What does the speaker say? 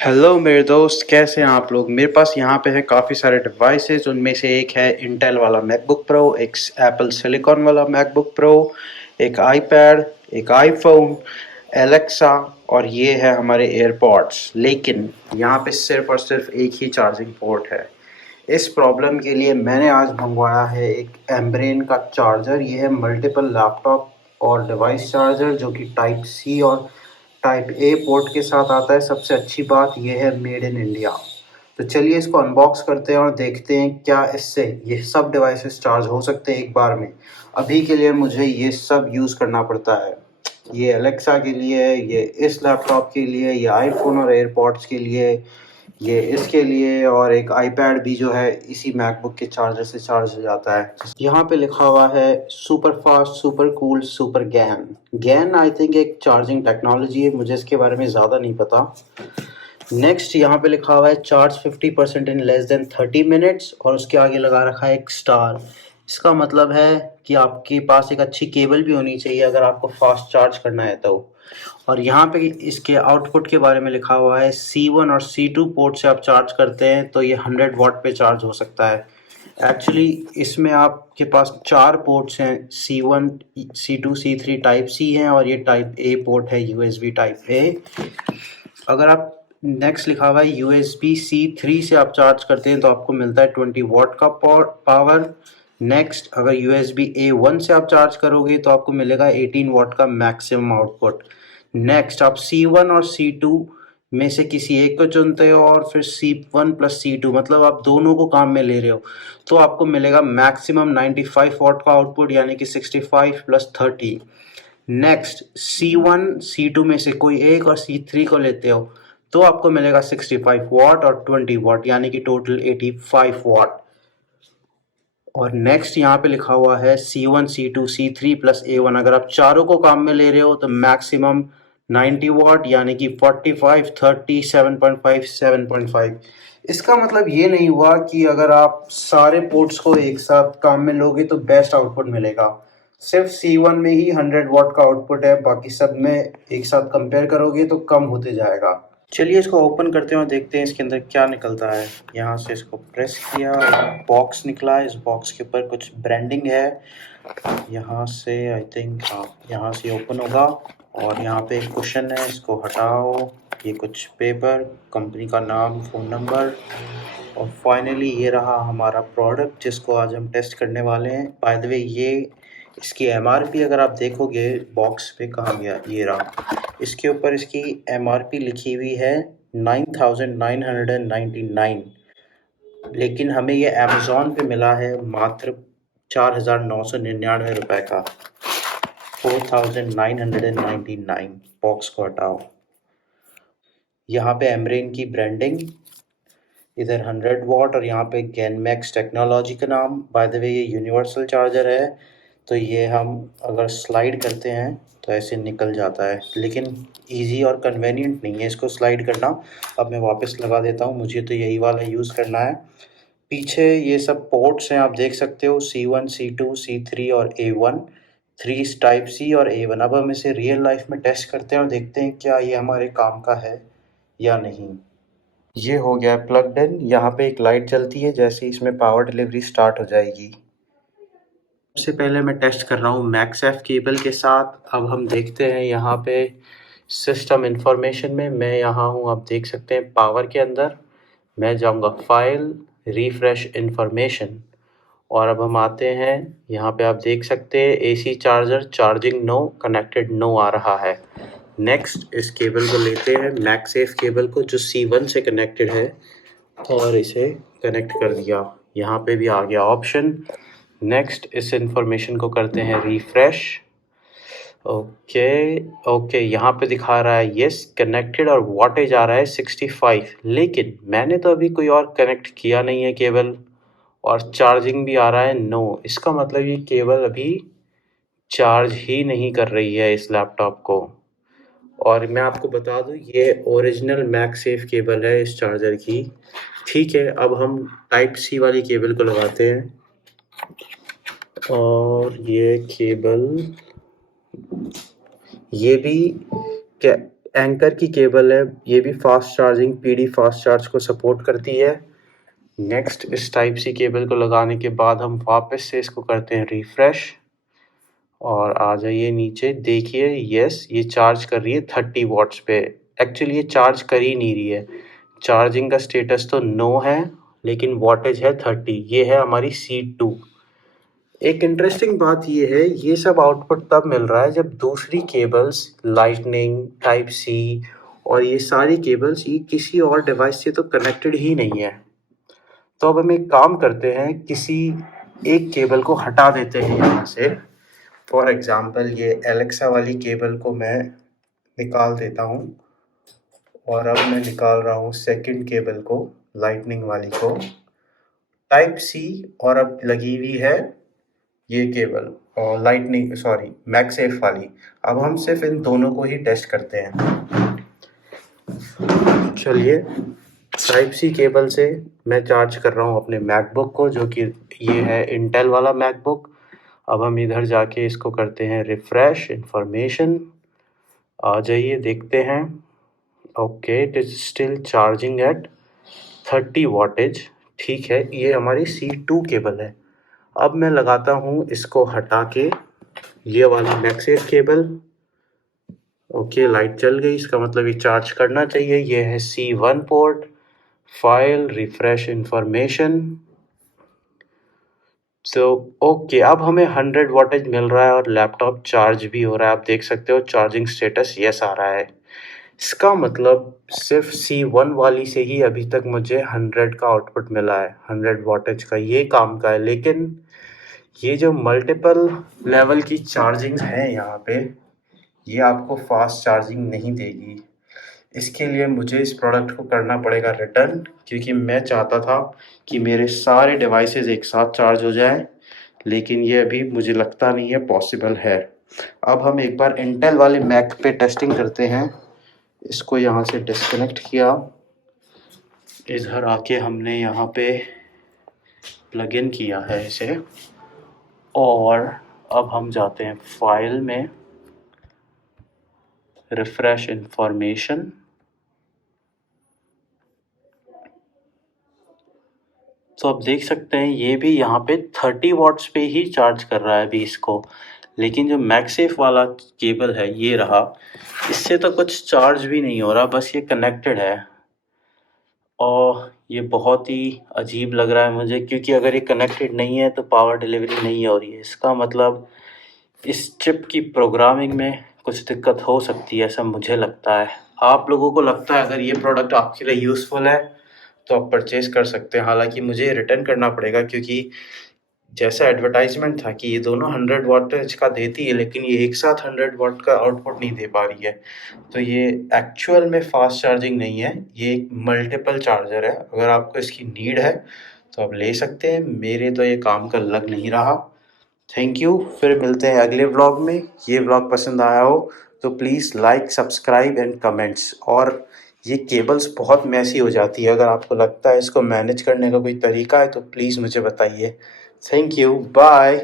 Hello मेरे दोस्त, कैसे हैं आप लोग। मेरे पास यहाँ पे है काफ़ी सारे डिवाइसेस। उनमें से एक है इंटेल वाला मैकबुक प्रो, एक एप्पल सिलिकॉन वाला मैकबुक प्रो, एक आईपैड, एक आईफोन, एलेक्सा और ये है हमारे एयरपॉड्स। लेकिन यहाँ पे सिर्फ और सिर्फ एक ही चार्जिंग पोर्ट है। इस प्रॉब्लम के लिए मैंने आज मंगवाया है एक एम्ब्रेन का चार्जर। ये है मल्टीपल लैपटॉप और डिवाइस चार्जर जो कि टाइप सी और टाइप ए पोर्ट के साथ आता है। सबसे अच्छी बात यह है मेड इन इंडिया। तो चलिए इसको अनबॉक्स करते हैं और देखते हैं क्या इससे ये सब डिवाइसेस चार्ज हो सकते हैं एक बार में। अभी के लिए मुझे ये सब यूज़ करना पड़ता है। ये अलेक्सा के लिए, ये इस लैपटॉप के लिए, ये आईफोन और एयरपॉड्स के लिए, ये इसके लिए, और एक आईपैड भी जो है इसी मैकबुक के चार्जर से चार्ज हो जाता है। यहाँ पे लिखा हुआ है super fast, super cool, super GaN. GaN I think एक चार्जिंग टेक्नोलॉजी है, मुझे इसके बारे में ज़्यादा नहीं पता। नेक्स्ट यहाँ पे लिखा हुआ है charge 50% in less than 30 minutes और उसके आगे लगा रखा है एक स्टार। इसका मतलब है कि आपके पास एक अच्छी केबल भी होनी चाहिए अगर आपको फास्ट चार्ज करना है तो। और यहाँ पे इसके आउटपुट के बारे में लिखा हुआ है C1 और C2 पोर्ट से आप चार्ज करते हैं तो ये 100 वाट पे चार्ज हो सकता है। एक्चुअली इसमें आपके पास 4 पोर्ट्स हैं, C1, C2, C3 टाइप सी हैं और ये टाइप ए पोर्ट है, USB टाइप ए। अगर आप नेक्स्ट लिखा हुआ है USB C3 से आप चार्ज करते हैं तो आपको मिलता है 20 वाट का पावर। नेक्स्ट अगर USB A1 से आप चार्ज करोगे तो आपको मिलेगा 18 वाट का मैक्सिमम आउटपुट। नेक्स्ट आप C1 और C2 में से किसी एक को चुनते हो और फिर C1 प्लस C2 मतलब आप दोनों को काम में ले रहे हो तो आपको मिलेगा मैक्सिमम 95 वाट का आउटपुट, यानी कि 65 प्लस 30। नेक्स्ट C1 C2 में से कोई एक और C3 को लेते हो तो आपको मिलेगा 65 वाट और 20 वाट, यानी कि टोटल 85 वाट। और नेक्स्ट यहाँ पे लिखा हुआ है C1 C2 C3 plus A1। अगर आप चारों को काम में ले रहे हो तो मैक्सिमम 90 वाट, यानी कि 45 30 7.5 7.5। इसका मतलब ये नहीं हुआ कि अगर आप सारे पोर्ट्स को एक साथ काम में लोगे तो बेस्ट आउटपुट मिलेगा। सिर्फ C1 में ही 100 वाट का आउटपुट है, बाकी सब में एक साथ कंपेयर करोगे तो कम होते जाएगा। चलिए इसको ओपन करते हैं और देखते हैं इसके अंदर क्या निकलता है। यहाँ से इसको प्रेस किया, बॉक्स निकला। इस बॉक्स के ऊपर कुछ ब्रांडिंग है। यहाँ से आई थिंक, हाँ, यहाँ से ओपन होगा और यहाँ पे एक कुशन है, इसको हटाओ। ये कुछ पेपर, कंपनी का नाम, फ़ोन नंबर और फाइनली ये रहा हमारा प्रोडक्ट जिसको आज हम टेस्ट करने वाले हैं। बाय द वे ये इसकी MRP अगर आप देखोगे बॉक्स पे, कहाँ गया, ये रहा। इसके ऊपर इसकी MRP लिखी हुई है 9999, लेकिन हमें ये अमेज़ॉन पे मिला है मात्र 4999 रुपए का। 4999। बॉक्स को हटाओ। यहाँ पे एम्ब्रेन की ब्रांडिंग, इधर 100 वाट और यहाँ पे गैनमैक्स टेक्नोलॉजी का नाम। बाय द वे ये यूनिवर्सल चार्जर है तो ये हम अगर स्लाइड करते हैं तो ऐसे निकल जाता है, लेकिन इजी और कन्वेनियंट नहीं है इसको स्लाइड करना। अब मैं वापस लगा देता हूँ, मुझे तो यही वाला यूज़ करना है। पीछे ये सब पोर्ट्स हैं, आप देख सकते हो C1 C2 C3 और A1, 3 टाइप सी और A1। अब हम इसे रियल लाइफ में टेस्ट करते हैं और देखते हैं क्या ये हमारे काम का है या नहीं। ये हो गया प्लग्ड इन। यहाँ पे एक लाइट जलती है जैसे ही इसमें पावर डिलीवरी स्टार्ट हो जाएगी। सबसे पहले मैं टेस्ट कर रहा हूँ मैक्सएफ केबल के साथ। अब हम देखते हैं यहाँ पे सिस्टम इंफॉर्मेशन में, मैं यहाँ हूँ, आप देख सकते हैं पावर के अंदर। मैं जाऊँगा फाइल, रिफ्रेश इंफॉर्मेशन और अब हम आते हैं यहाँ पे, आप देख सकते हैं AC charger charging no, connected no आ रहा है। नेक्स्ट इस केबल को लेते हैं, मैक्ससेफ केबल को जो C1 से कनेक्टेड है, और इसे कनेक्ट कर दिया। यहाँ पे भी आ गया ऑप्शन। नेक्स्ट इस इंफॉर्मेशन को करते हैं रिफ्रेश। ओके यहाँ पे दिखा रहा है यस कनेक्टेड और वाटेज आ रहा है 65, लेकिन मैंने तो अभी कोई और कनेक्ट किया नहीं है केबल, और चार्जिंग भी आ रहा है नो। इसका मतलब ये केबल अभी चार्ज ही नहीं कर रही है इस लैपटॉप को। और मैं आपको बता दूं ये ओरिजिनल मैगसेफ केबल है इस चार्जर की। ठीक है, अब हम टाइप सी वाली केबल को लगाते हैं और ये केबल, ये भी क्या एंकर की केबल है, ये भी fast charging PD fast charge को सपोर्ट करती है। नेक्स्ट इस टाइप सी केबल को लगाने के बाद हम वापस से इसको करते हैं रिफ्रेश और आ जाइए नीचे, देखिए यस ये चार्ज कर रही है 30 वॉट्स पे। एक्चुअली ये चार्ज कर ही नहीं रही है, चार्जिंग का स्टेटस तो नो है लेकिन वॉटेज है 30। ये है हमारी C2। एक इंटरेस्टिंग बात ये है, ये सब आउटपुट तब मिल रहा है जब दूसरी केबल्स लाइटनिंग टाइप C और ये सारी केबल्स ये किसी और डिवाइस से तो कनेक्टेड ही नहीं है। तो अब हम एक काम करते हैं, किसी एक केबल को हटा देते हैं यहाँ से। फॉर एग्जांपल ये एलेक्सा वाली केबल को मैं निकाल देता हूँ और अब मैं निकाल रहा हूँ सेकंड केबल को, लाइटनिंग वाली को, टाइप C, और अब लगी हुई है ये केबल और लाइटनिंग सॉरी मैगसेफ वाली। अब हम सिर्फ इन दोनों को ही टेस्ट करते हैं। चलिए, टाइप C केबल से मैं चार्ज कर रहा हूँ अपने मैकबुक को, जो कि ये है इंटेल वाला मैकबुक। अब हम इधर जाके इसको करते हैं रिफ्रेश इंफॉर्मेशन, आ जाइए देखते हैं। Okay, it is still charging eight 30 wattage. ठीक है, ये हमारी C2 केबल है। अब मैं लगाता हूँ इसको हटा के ये वाली मैगसेफ केबल। ओके, लाइट चल गई, इसका मतलब ये चार्ज करना चाहिए। ये है C1 port, file, refresh information. Okay, अब हमें 100 वॉटेज मिल रहा है और लैपटॉप चार्ज भी हो रहा है। आप देख सकते हो चार्जिंग स्टेटस यस आ रहा है। इसका मतलब सिर्फ C1 वाली से ही अभी तक मुझे 100 का आउटपुट मिला है, 100 वॉटेज का, ये काम का है। लेकिन ये जो मल्टीपल लेवल की चार्जिंग है यहाँ पे, ये आपको फास्ट चार्जिंग नहीं देगी। इसके लिए मुझे इस प्रोडक्ट को करना पड़ेगा रिटर्न, क्योंकि मैं चाहता था कि मेरे सारे डिवाइसेस एक साथ चार्ज हो जाएं, लेकिन ये अभी मुझे लगता नहीं है पॉसिबल है। अब हम एक बार इंटेल वाले मैक पे टेस्टिंग करते हैं। इसको यहाँ से डिस्कनेक्ट किया, इधर आके हमने यहाँ पे प्लग इन किया है इसे, और अब हम जाते हैं फाइल में, रिफ्रेश इंफॉर्मेशन। तो आप देख सकते हैं ये भी यहाँ पे 30 वॉट्स पे ही चार्ज कर रहा है अभी इसको। लेकिन जो मैगसेफ वाला केबल है ये रहा, इससे तो कुछ चार्ज भी नहीं हो रहा, बस ये कनेक्टेड है। और ये बहुत ही अजीब लग रहा है मुझे, क्योंकि अगर ये कनेक्टेड नहीं है तो पावर डिलीवरी नहीं हो रही है। इसका मतलब इस चिप की प्रोग्रामिंग में कुछ दिक्कत हो सकती है, ऐसा मुझे लगता है। आप लोगों को लगता है अगर ये प्रोडक्ट आपके लिए यूज़फुल है तो आप परचेज़ कर सकते हैं। हालांकि मुझे रिटर्न करना पड़ेगा, क्योंकि जैसा एडवर्टाइजमेंट था कि ये दोनों 100 वॉटेज का देती है, लेकिन ये एक साथ 100 वॉट का आउटपुट नहीं दे पा रही है। तो ये एक्चुअल में फास्ट चार्जिंग नहीं है, ये एक मल्टीपल चार्जर है। अगर आपको इसकी नीड है तो आप ले सकते हैं, मेरे तो ये काम का लग नहीं रहा। थैंक यू, फिर मिलते हैं अगले व्लॉग में। ये व्लॉग पसंद आया हो तो please like, subscribe and comments. और ये केबल्स बहुत मैसी हो जाती है, अगर आपको लगता है इसको मैनेज करने का कोई तरीका है तो प्लीज़ मुझे बताइए। Thank you, bye.